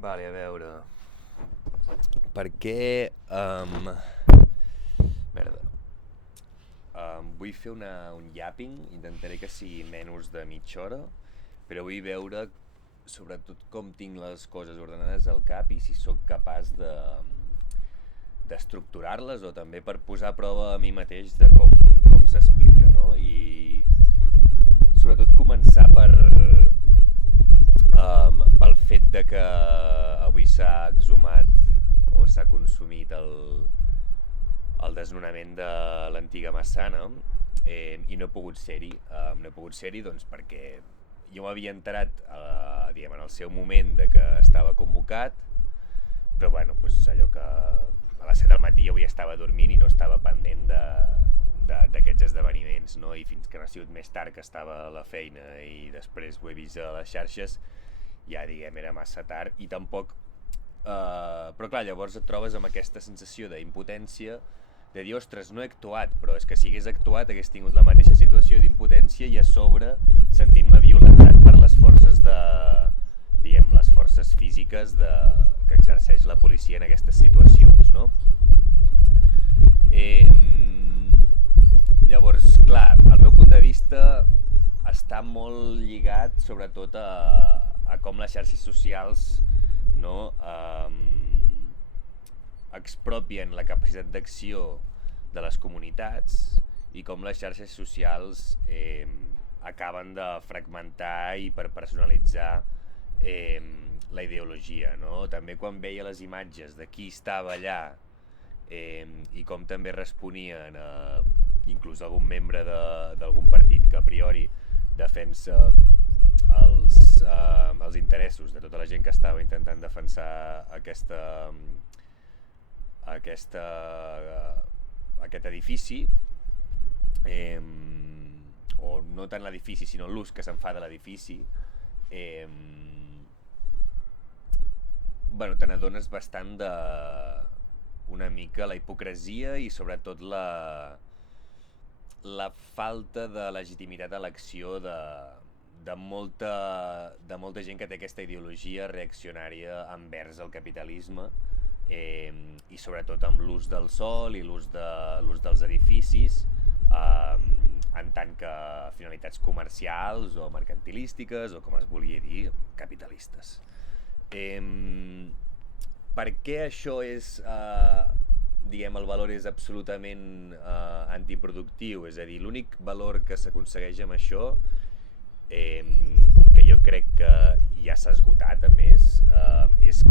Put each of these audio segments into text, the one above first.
Vale, a veure... Per què... Merda. Vull fer un yapping, intentaré que sigui menys de mitja hora, però vull veure sobretot com tinc les coses ordenades al cap i si sóc capaç d'estructurar-les o també per posar a prova a mi mateix de com s'explica, no? I sobretot començar pel fet de que avui s'ha exhumat o s'ha consumit el desnonament de l'antiga Massana, i no he pogut ser-hi. No he pogut ser-hi doncs, perquè jo m'havia enterat diguem, en el seu moment de que estava convocat, però bueno, doncs allò que a les 7 del matí jo avui estava dormint i no estava pendent d'aquests esdeveniments, no? I fins que no ha sigut més tard que estava a la feina i després ho he vist a les xarxes, ja diguem era massa tard i tampoc... però clar, llavors et trobes amb aquesta sensació d'impotència de dir, ostres, no he actuat, però és que si hagués actuat hagués tingut la mateixa situació d'impotència i a sobre sentint-me violentat per les forces diguem, les forces físiques que exerceix la policia en aquestes situacions, no? Llavors, clar, el meu punt de vista està molt lligat sobretot a com les xarxes socials no, expropien la capacitat d'acció de les comunitats i com les xarxes socials acaben de fragmentar i per personalitzar la ideologia, no? També quan veia les imatges de qui estava allà i com també responien inclús algun membre d'algun partit que a priori defensa els interessos de tota la gent que estava intentant defensar aquest edifici, o no tant l'edifici sinó l'ús que se'n fa de l'edifici, bueno, te n'adones bastant de una mica la hipocresia i sobretot la falta de legitimitat a l'acció de molta gent que té aquesta ideologia reaccionària envers el capitalisme, i sobretot amb l'ús del sòl i l'ús dels edificis en tant que finalitats comercials o mercantilístiques o com es vulgui dir, capitalistes. Per què això és, diguem, el valor és absolutament antiproductiu? És a dir, l'únic valor que s'aconsegueix amb això, que jo crec que ja s'ha esgotat a més, és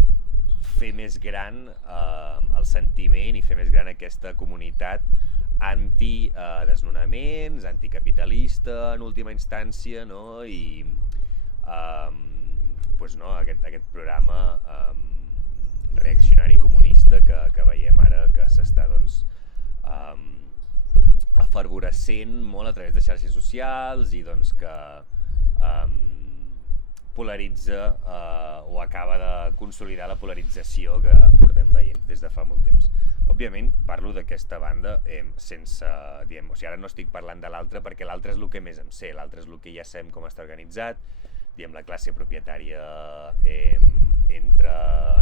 fer més gran el sentiment i fer més gran aquesta comunitat anti-desnonaments, anticapitalista en última instància, no? I pues no, aquest programa reaccionari comunista que veiem ara que s'està doncs, afervorescent molt a través de xarxes socials i doncs que polaritza o acaba de consolidar la polarització que portem veient des de fa molt temps. Òbviament parlo d'aquesta banda sense, diguem, o sigui, ara no estic parlant de l'altre perquè l'altre és el que més em sé, l'altre és el que ja sabem com està organitzat, diguem, la classe propietària entra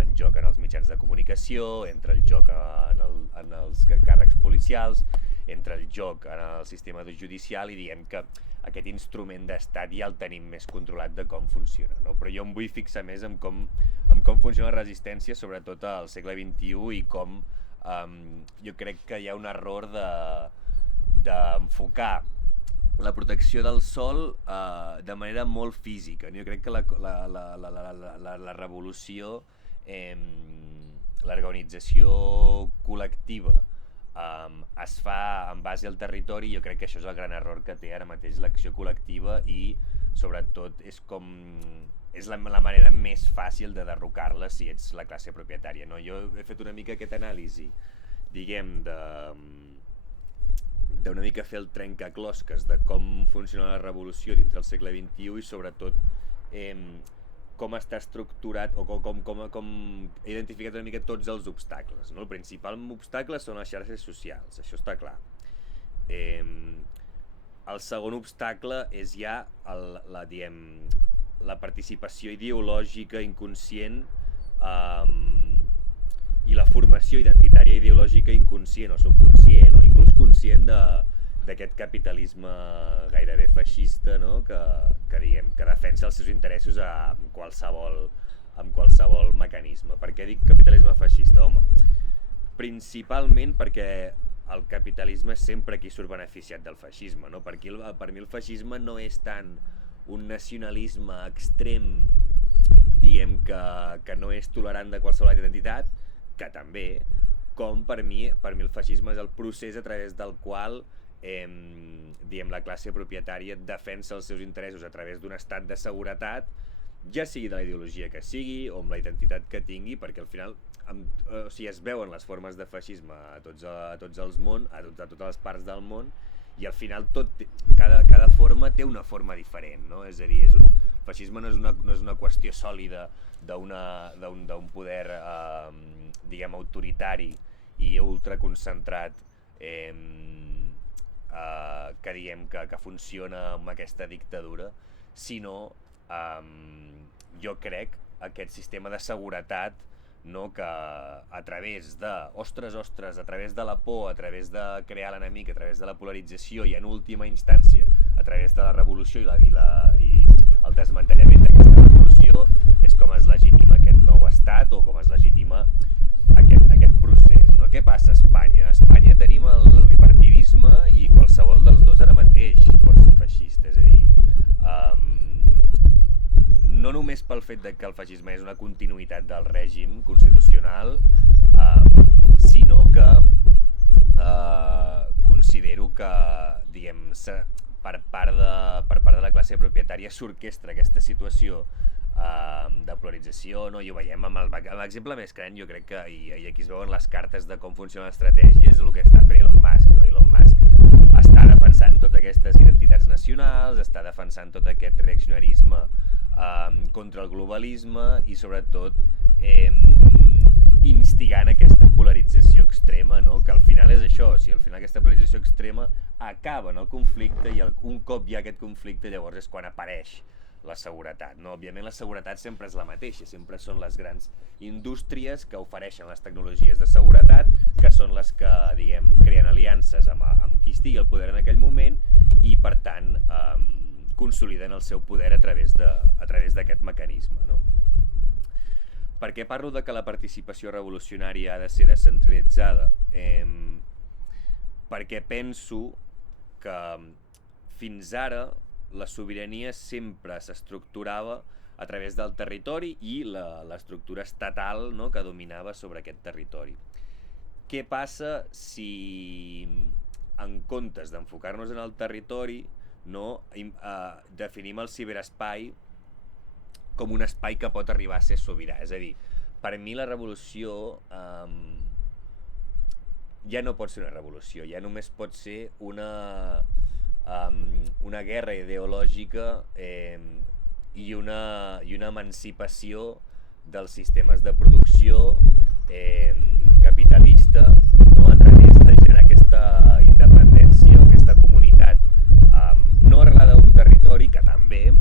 en joc en els mitjans de comunicació, entra el joc en els càrrecs policials, entra el joc en el sistema judicial i diem que aquest instrument d'estat ja el tenim més controlat de com funciona, no? Però jo em vull fixar més en com funciona la resistència, sobretot al segle XXI, i com jo crec que hi ha un error d'enfocar la protecció del sòl de manera molt física. Jo crec que la revolució, l'organització col·lectiva es fa en base al territori. Jo crec que això és el gran error que té ara mateix l'acció col·lectiva i sobretot és la manera més fàcil de derrocar-la si ets la classe propietària, no? Jo he fet una mica aquesta anàlisi, diguem, d'una mica fer el trencaclosques de com funciona la revolució dintre del segle XXI i sobretot com està estructurat o com he identificat una mica tots els obstacles, no? El principal obstacle són les xarxes socials, això està clar. El segon obstacle és ja la participació ideològica inconscient i la formació identitària i ideològica inconscient o subconscient o inclús conscient d'aquest capitalisme gairebé feixista, no? que defensa els seus interessos amb qualsevol mecanisme. Per què dic capitalisme feixista? Home, principalment perquè el capitalisme és sempre qui surt beneficiat del feixisme, no? Per mi el feixisme no és tant un nacionalisme extrem, que no és tolerant de qualsevol identitat, que també, com per mi el feixisme és el procés a través del qual la classe propietària defensa els seus interessos a través d'un estat de seguretat, ja sigui de la ideologia que sigui o amb la identitat que tingui, perquè al final es veuen les formes de feixisme a tots els món, a totes les parts del món, i al final cada forma té una forma diferent, no? És a dir, el feixisme no és una qüestió sòlida d'un poder autoritari i ultraconcentrat que funciona amb aquesta dictadura, sinó jo crec aquest sistema de seguretat, no? Que a través de a través de la por, a través de crear l'enemic, a través de la polarització i en última instància a través de la revolució i el desmantellament d'aquesta revolució és com es legitima aquest nou estat o com es legitima aquest procés, no? Què passa a Espanya? A Espanya tenim el bipartidisme i qualsevol dels dos ara mateix pot ser feixista, és a dir, no només pel fet que el feixisme és una continuïtat del règim constitucional, sinó que considero que, per part de la classe propietària s'orquestra aquesta situació de polarització, no? I ho veiem amb l'exemple més gran, jo crec que, i aquí es veuen les cartes de com funciona l'estratègia, és el que està fent Elon Musk, no? Elon Musk està defensant totes aquestes identitats nacionals, està defensant tot aquest reaccionarisme contra el globalisme i sobretot instigant aquesta polarització extrema, no? Que al final és això, o sigui, al final aquesta polarització extrema acaba en el conflicte i un cop hi ha aquest conflicte llavors és quan apareix la seguretat, no? Òbviament la seguretat sempre és la mateixa, sempre són les grans indústries que ofereixen les tecnologies de seguretat, que són les que, creen aliances amb qui estigui al poder en aquell moment i per tant consoliden el seu poder a través d'aquest mecanisme, no? Per què parlo de que la participació revolucionària ha de ser descentralitzada? Perquè penso que fins ara la sobirania sempre s'estructurava a través del territori i l'estructura estatal, no? Que dominava sobre aquest territori. Què passa si en comptes d'enfocar-nos en el territori, no, definim el ciberespai com un espai que pot arribar a ser sobirà? És a dir, per mi la revolució ja no pot ser una revolució, ja només pot ser una guerra ideològica i una emancipació dels sistemes de producció capitalista, no? A través de generar aquesta independència, aquesta comunitat no arrelada a un territori, que també,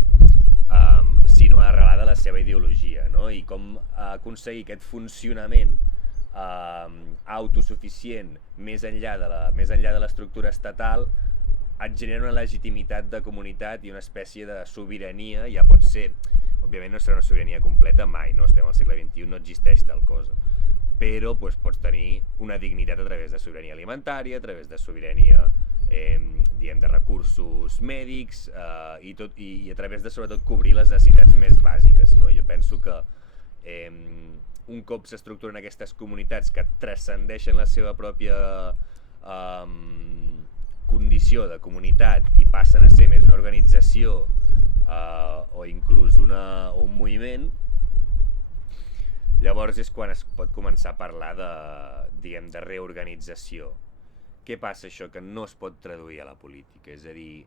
sinó arrelada a la seva ideologia, no? I com aconseguir aquest funcionament autosuficient més enllà de l'estructura estatal et genera una legitimitat de comunitat i una espècie de sobirania. Ja pot ser, òbviament no serà una sobirania completa mai, no? Estem al segle XXI, no existeix tal cosa, però pots tenir una dignitat a través de sobirania alimentària, a través de sobirania de recursos mèdics i a través de sobretot cobrir les necessitats més bàsiques, no? Jo penso que un cop s'estructuren aquestes comunitats que transcendeixen la seva pròpia condició de comunitat i passen a ser més una organització o inclús un moviment, llavors és quan es pot començar a parlar de reorganització. Què passa això? Que no es pot traduir a la política, és a dir,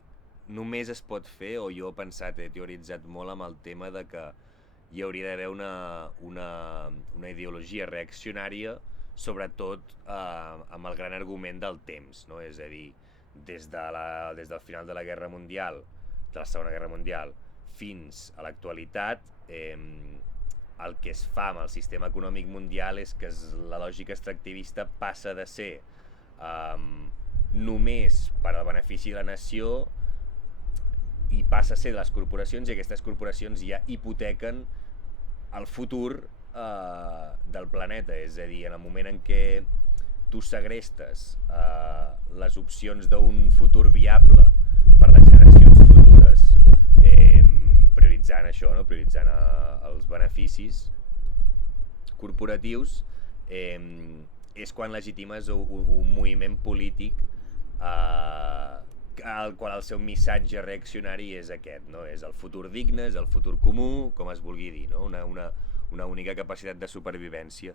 només es pot fer, o jo he teoritzat molt amb el tema de que hi hauria d'haver una ideologia reaccionària, sobretot amb el gran argument del temps, no? És a dir, des del final de la Guerra Mundial, de la Segona Guerra Mundial, fins a l'actualitat, el que es fa amb el sistema econòmic mundial és que la lògica extractivista passa de ser només per al benefici de la nació i passa a ser de les corporacions, i aquestes corporacions ja hipotequen el futur del planeta. És a dir, en el moment en què tu segrestes les opcions d'un futur viable per les generacions futures, prioritzant això, no? Prioritzant els beneficis corporatius, és quan legitimes un moviment polític al qual el seu missatge reaccionari és aquest, no? És el futur digne, és el futur comú, com es vulgui dir, no? Una única capacitat de supervivència.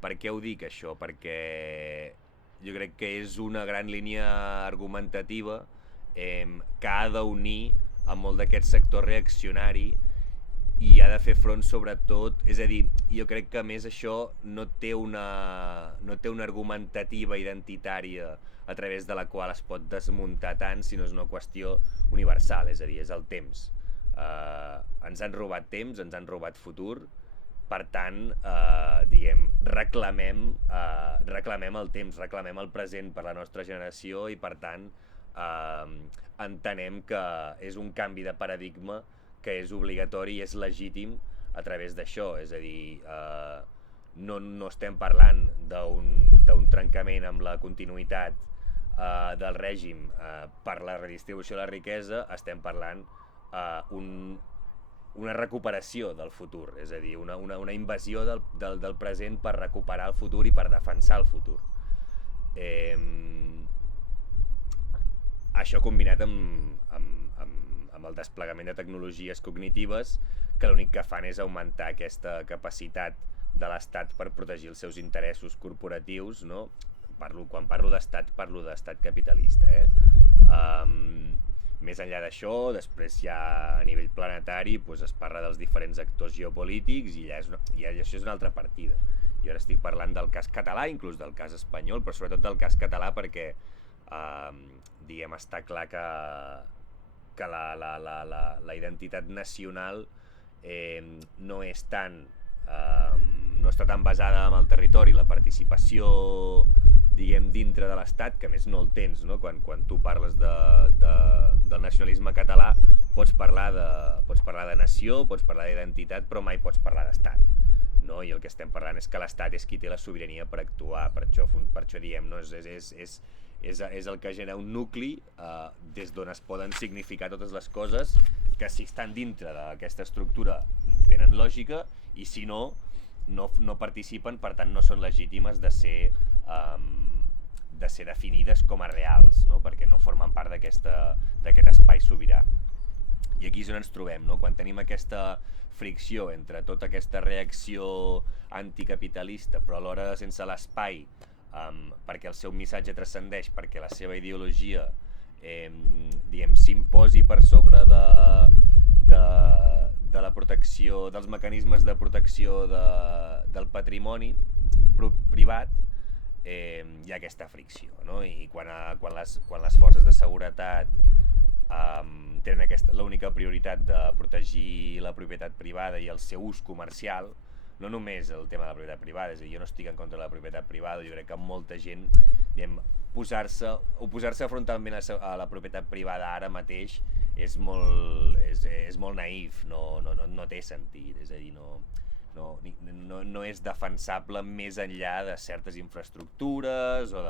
Per què ho dic, això? Perquè jo crec que és una gran línia argumentativa que ha d'unir a molt d'aquest sector reaccionari i ha de fer front sobretot, és a dir, jo crec que a més això no té una argumentativa identitària a través de la qual es pot desmuntar tant, sinó és una qüestió universal, és a dir, és el temps. Ens han robat temps, ens han robat futur, per tant, reclamem el temps, reclamem el present per la nostra generació i per tant entenem que és un canvi de paradigma que és obligatori i és legítim a través d'això, és a dir, no estem parlant d'un trencament amb la continuïtat del règim per la redistribució de la riquesa, estem parlant una recuperació del futur, és a dir, una invasió del present per recuperar el futur i per defensar el futur. Això combinat amb el desplegament de tecnologies cognitives que l'únic que fan és augmentar aquesta capacitat de l'Estat per protegir els seus interessos corporatius, no? Quan parlo d'Estat, parlo d'Estat capitalista. Més enllà d'això, després ja a nivell planetari es parla dels diferents actors geopolítics i això és una altra partida. Jo ara estic parlant del cas català, inclús del cas espanyol, però sobretot del cas català perquè està clar que la identitat nacional no està tan basada en el territori, la participació dintre de l'Estat, que a més no el tens, no? Quan tu parles del nacionalisme català pots parlar de nació, pots parlar d'identitat, però mai pots parlar d'Estat, no? I el que estem parlant és que l'Estat és qui té la sobirania per actuar, per això diem, no? És el que genera un nucli des d'on es poden significar totes les coses que si estan dintre d'aquesta estructura tenen lògica i si no participen, per tant no són legítimes de ser definides com a reals, no? Perquè no formen part d'aquest espai sobirà. I aquí és on ens trobem, no? Quan tenim aquesta fricció entre tota aquesta reacció anticapitalista però alhora sense l'espai perquè el seu missatge transcendeix, perquè la seva ideologia s'imposi per sobre de la protecció, dels mecanismes de protecció del patrimoni privat, hi ha aquesta fricció, no? I quan les forces de seguretat tenen l'única prioritat de protegir la propietat privada i el seu ús comercial, no només el tema de la propietat privada, és a dir, jo no estic en contra de la propietat privada, jo crec que molta gent, oposar-se frontalment a la propietat privada ara mateix és molt naïf, no té sentit, és a dir, no és defensable més enllà de certes infraestructures o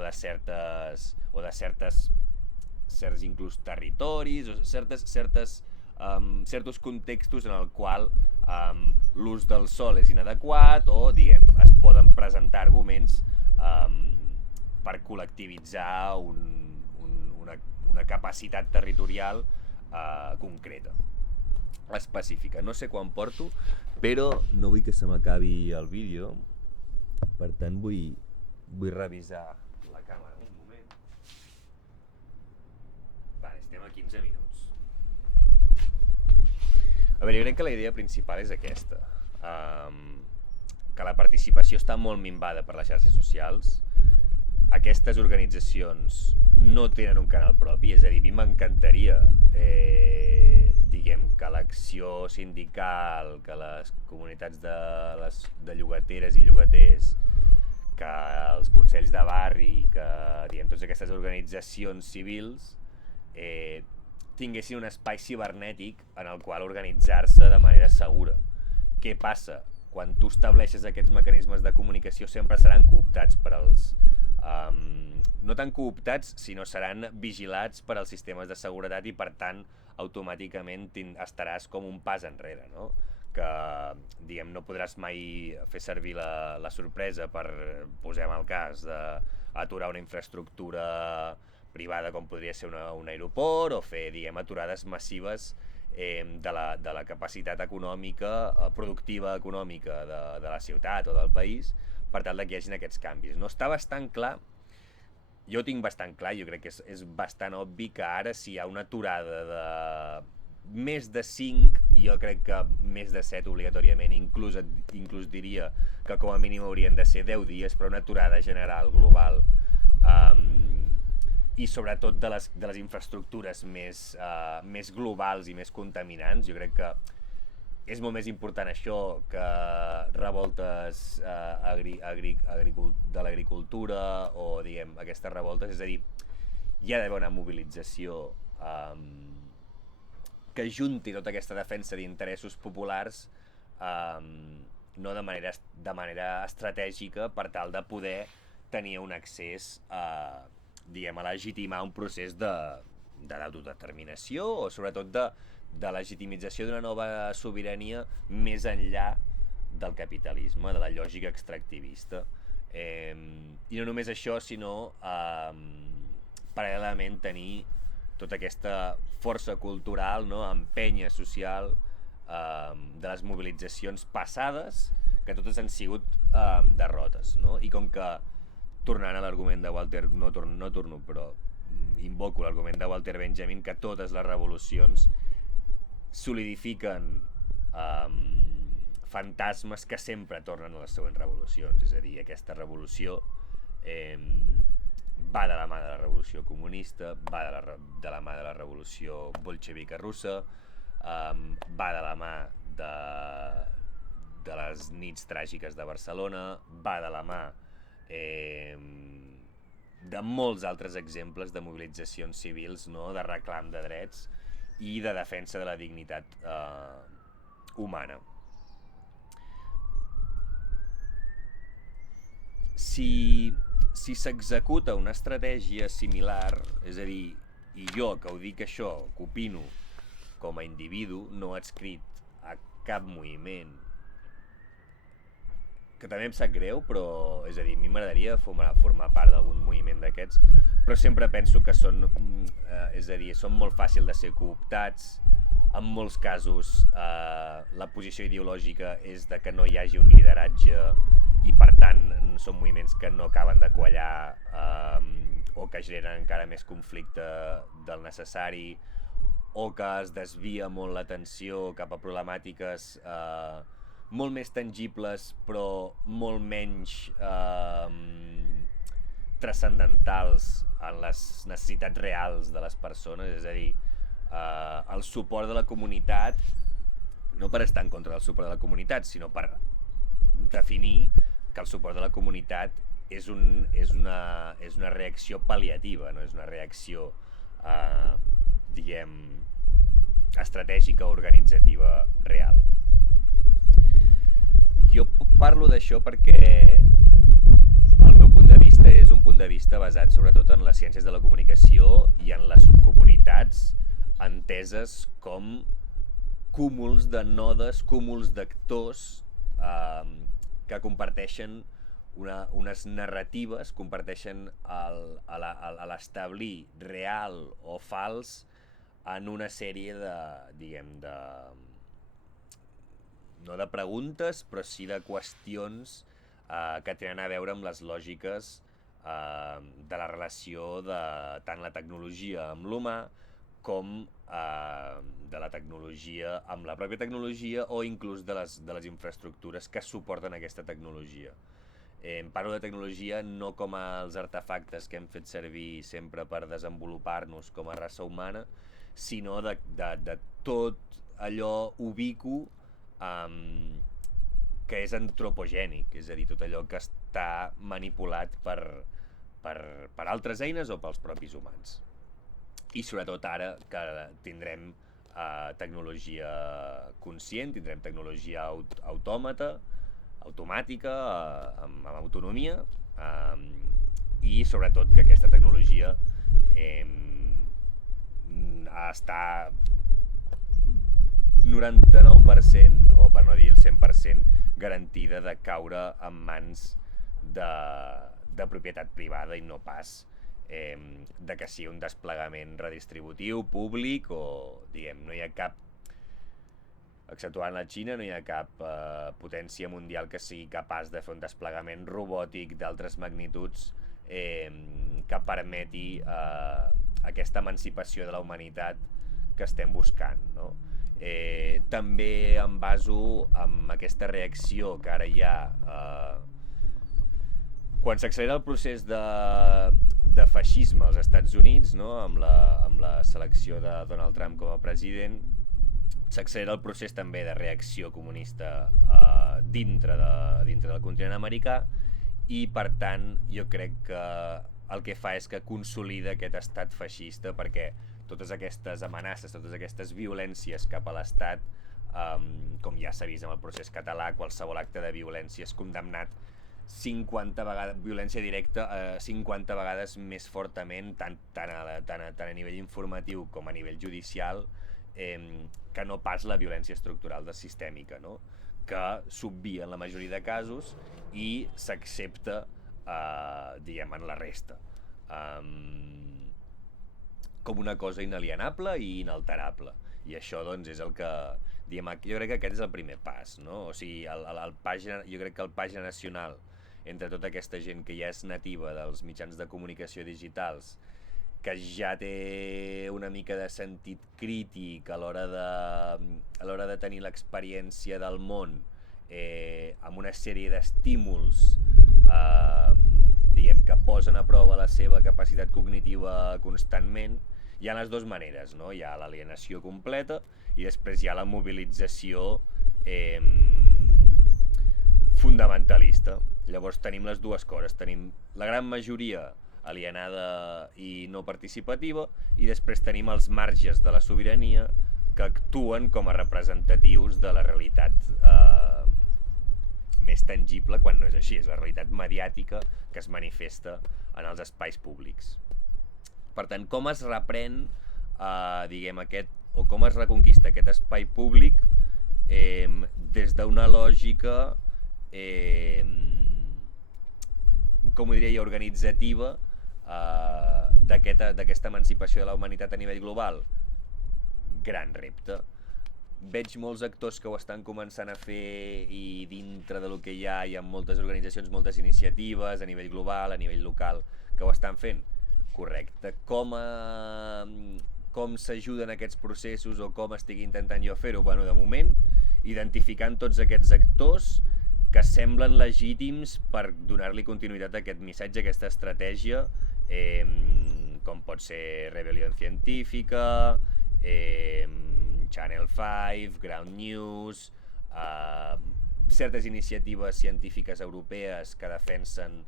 de certs inclús territoris o certs contextos en el qual l'ús del sòl és inadequat o es poden presentar arguments per col·lectivitzar una capacitat territorial concreta, específica. No sé quan porto, però no vull que se m'acabi el vídeo, per tant vull revisar la càmera un moment. Vale, estem a 15 minuts. A veure, jo crec que la idea principal és aquesta, que la participació està molt minvada per les xarxes socials. Aquestes organitzacions no tenen un canal propi, és a dir, a mi m'encantaria diguem que l'acció sindical, que les comunitats de llogateres i llogaters, que els consells de barri, que diguem, totes aquestes organitzacions civils tinguessin un espai cibernètic en el qual organitzar-se de manera segura. Què passa? Quan tu estableixes aquests mecanismes de comunicació sempre seran cooptats per als... no tan cooptats, sinó seran vigilats per als sistemes de seguretat i per tant automàticament estaràs com un pas enrere, no? Que diguem, no podràs mai fer servir la sorpresa per, posem el cas, d'aturar una infraestructura privada com podria ser un aeroport o fer, diguem, aturades massives de la capacitat econòmica, productiva econòmica de la ciutat o del país, per tal que hi hagin aquests canvis. No està bastant clar, jo ho tinc bastant clar, jo crec que és bastant obvi que ara si hi ha una aturada de més de 5, jo crec que més de 7 obligatòriament, inclús diria que com a mínim haurien de ser 10 dies, però una aturada general, global, i sobretot de les infraestructures més globals i més contaminants. Jo crec que és molt més important això que revoltes de l'agricultura o, diguem, aquestes revoltes. És a dir, hi ha d'haver una mobilització que junti tota aquesta defensa d'interessos populars no de manera estratègica per tal de poder tenir un accés a legitimar un procés d'autodeterminació o sobretot de legitimització d'una nova sobirania més enllà del capitalisme, de la lògica extractivista. I no només això, sinó paral·lelament tenir tota aquesta força cultural, no? Empenya social de les mobilitzacions passades, que totes han sigut derrotes, no? I com que, tornant a l'argument de Walter, no torno, però invoco l'argument de Walter Benjamin, que totes les revolucions solidifiquen fantasmes que sempre tornen a les següents revolucions. És a dir, aquesta revolució va de la mà de la revolució comunista, va de la mà de la revolució bolxevica russa, va de la mà de les nits tràgiques de Barcelona, va de la mà de molts altres exemples de mobilitzacions civils, no? De reclam de drets i de defensa de la dignitat humana. Si s'executa una estratègia similar, és a dir, i jo que ho dic això, que opino com a individu, no adscrit a cap moviment, que també em sap greu, però és a dir, a mi m'agradaria formar part d'algun moviment d'aquests, però sempre penso que són molt fàcils de ser cooptats. En molts casos la posició ideològica és de que no hi hagi un lideratge i per tant són moviments que no acaben de quallar o que generen encara més conflicte del necessari o que es desvia molt l'atenció cap a problemàtiques molt més tangibles però molt menys transcendentals en les necessitats reals de les persones. És a dir, el suport de la comunitat, no per estar en contra del suport de la comunitat, sinó per definir que el suport de la comunitat és una reacció pal·liativa, no és una reacció diguem estratègica o organitzativa real. Jo parlo d'això perquè el meu punt de vista és un punt de vista basat sobretot en les ciències de la comunicació i en les comunitats enteses com cúmuls de nodes, cúmuls d'actors que comparteixen unes narratives, comparteixen l'establir real o fals en una sèrie no de preguntes, però sí de qüestions que tenen a veure amb les lògiques de la relació de tant la tecnologia amb l'humà com de la tecnologia amb la pròpia tecnologia o inclús de les infraestructures que suporten aquesta tecnologia. Parlo de tecnologia no com els artefactes que hem fet servir sempre per desenvolupar-nos com a raça humana, sinó de tot allò ubicu que és antropogènic, és a dir, tot allò que està manipulat per altres eines o pels propis humans. I sobretot ara que tindrem tecnologia conscient, tindrem tecnologia automàtica, amb autonomia, i sobretot que aquesta tecnologia està 99%, o per no dir el 100%, garantida de caure en mans de propietat privada i no pas de que sigui un desplegament redistributiu, públic, o diguem, no hi ha cap, exceptuant la Xina, no hi ha cap potència mundial que sigui capaç de fer un desplegament robòtic d'altres magnituds que permeti aquesta emancipació de la humanitat que estem buscant, no? També em baso en aquesta reacció que ara hi ha quan s'accelera el procés de feixisme als Estats Units, no? amb la selecció de Donald Trump com a president, s'accelera el procés també de reacció comunista dintre del continent americà, i per tant jo crec que el que fa és que consolida aquest estat feixista, perquè totes aquestes amenaces, totes aquestes violències cap a l'Estat, com ja s'ha vist en el procés català, qualsevol acte de violència és condemnat 50 vegades, violència directa, 50 vegades més fortament, tant a nivell informatiu com a nivell judicial, que no pas la violència estructural sistèmica, no? Que s'obvia en la majoria de casos i s'accepta diguem, en la resta, com una cosa inalienable i inalterable. I això doncs és el que, diguem, jo crec que aquest és el primer pas, no? O sigui, jo crec que el pas generacional entre tota aquesta gent que ja és nativa dels mitjans de comunicació digitals, que ja té una mica de sentit crític a l'hora de tenir l'experiència del món, amb una sèrie d'estímuls diguem, que posen a prova la seva capacitat cognitiva constantment. Hi ha les dues maneres, no? Hi ha l'alienació completa i després hi ha la mobilització fundamentalista. Llavors tenim les dues coses, tenim la gran majoria alienada i no participativa, i després tenim els marges de la sobirania que actuen com a representatius de la realitat més tangible, quan no és així, és la realitat mediàtica que es manifesta en els espais públics. Per tant, com es reprèn diguem, o com es reconquista aquest espai públic des d'una lògica com ho diria, organitzativa d'aquesta emancipació de la humanitat a nivell global? Gran repte. Veig molts actors que ho estan començant a fer, i dintre del que hi ha moltes organitzacions, moltes iniciatives a nivell global, a nivell local, que ho estan fent. Correcte. Com s'ajuden aquests processos, o com estic intentant jo fer-ho? Bueno, de moment, identificant tots aquests actors que semblen legítims per donar-li continuïtat a aquest missatge, a aquesta estratègia, com pot ser Rebel·lion Científica, Channel 5, Ground News, certes iniciatives científiques europees que defensen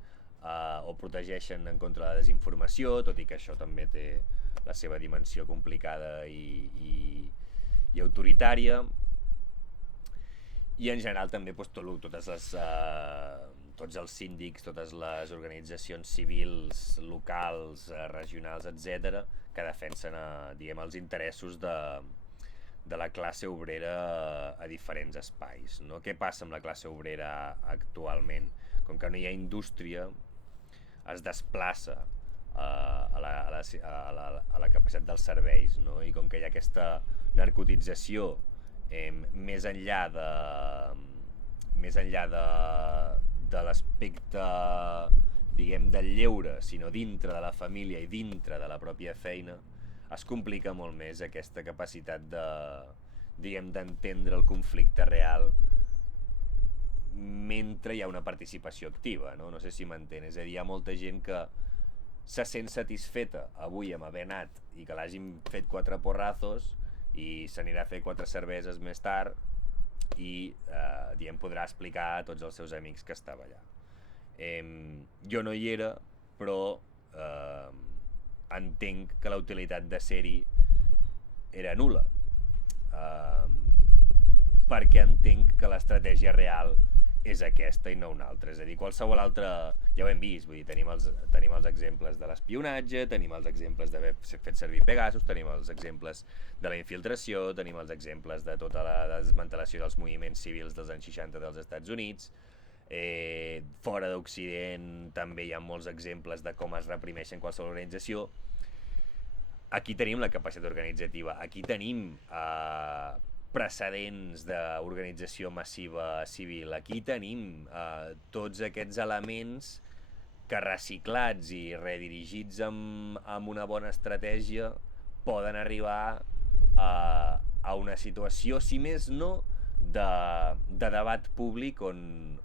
o protegeixen en contra de la desinformació, tot i que això també té la seva dimensió complicada i autoritària. I en general també tots els síndics, totes les organitzacions civils, locals, regionals, etc., que defensen diguem, els interessos de la classe obrera a diferents espais, no? Què passa amb la classe obrera actualment? Com que no hi ha indústria, es desplaça a la capacitat dels serveis, no? I com que hi ha aquesta narcotització més enllà de l'aspecte, diguem, del lleure, sinó dintre de la família i dintre de la pròpia feina, es complica molt més aquesta capacitat d'entendre el conflicte real mentre hi ha una participació activa, no? No sé si m'entén. És a dir, hi ha molta gent que se sent satisfeta avui amb haver anat i que l'hagin fet 4 porrazos i s'anirà a fer 4 cerveses més tard i podrà explicar a tots els seus amics que estava allà. Jo no hi era, però entenc que la utilitat de ser-hi era nul·la, perquè entenc que l'estratègia real és aquesta i no una altra. És a dir, qualsevol altra, ja ho hem vist, vull dir, tenim els exemples de l'espionatge, tenim els exemples d'haver fet servir Pegasus, tenim els exemples de la infiltració, tenim els exemples de tota la desmantelació dels moviments civils dels anys 60 dels Estats Units. Fora d'Occident també hi ha molts exemples de com es reprimeixen qualsevol organització. Aquí tenim la capacitat organitzativa, aquí tenim precedents d'organització massiva civil, aquí tenim tots aquests elements que reciclats i redirigits amb una bona estratègia poden arribar a una situació, si més no, de debat públic on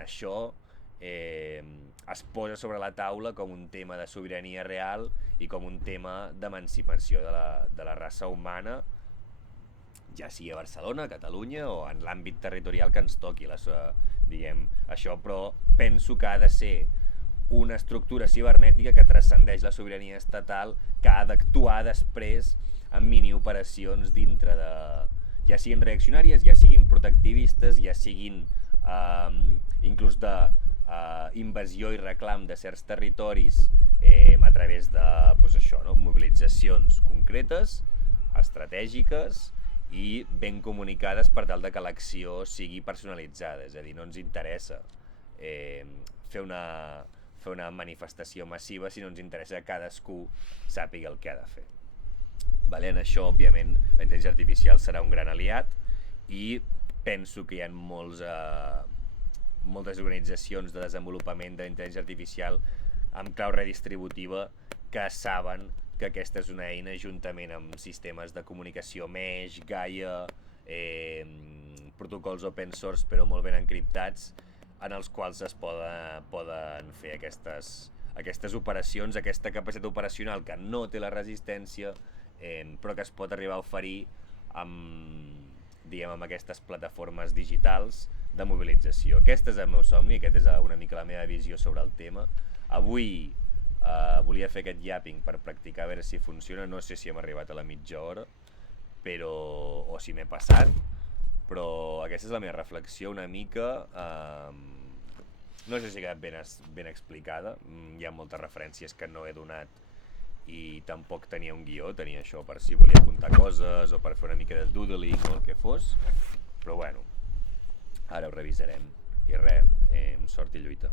això es posa sobre la taula com un tema de sobirania real i com un tema d'emancipació de la raça humana, ja sigui a Barcelona, a Catalunya o en l'àmbit territorial que ens toqui, això, però penso que ha de ser una estructura cibernètica que transcendeix la sobirania estatal, que ha d'actuar després en mini-operacions dintre de... ja siguin reaccionàries, ja siguin protectivistes, ja siguin inclús d'invasió i reclam de certs territoris a través de mobilitzacions concretes, estratègiques i ben comunicades per tal de que l'acció sigui personalitzada. És a dir, no ens interessa fer una manifestació massiva si no ens interessa que cadascú sàpiga el que ha de fer. En això, òbviament, la intel·ligència artificial serà un gran aliat i penso que hi ha moltes organitzacions de desenvolupament de intel·ligència artificial amb clau redistributiva que saben que aquesta és una eina juntament amb sistemes de comunicació Mesh, Gaia, protocols open source però molt ben encriptats, en els quals es poden fer aquestes operacions, aquesta capacitat operacional que no té la resistència, però que es pot arribar a oferir amb aquestes plataformes digitals de mobilització. Aquest és el meu somni, aquest és una mica la meva visió sobre el tema. Avui volia fer aquest yapping per practicar a veure si funciona, no sé si hem arribat a la mitja hora o si m'he passat, però aquesta és la meva reflexió una mica, no sé si ha quedat ben explicada, hi ha moltes referències que no he donat i tampoc tenia un guió, tenia això per si volia apuntar coses o per fer una mica de doodling o el que fos, però bueno, ara ho revisarem i res, sort i lluita.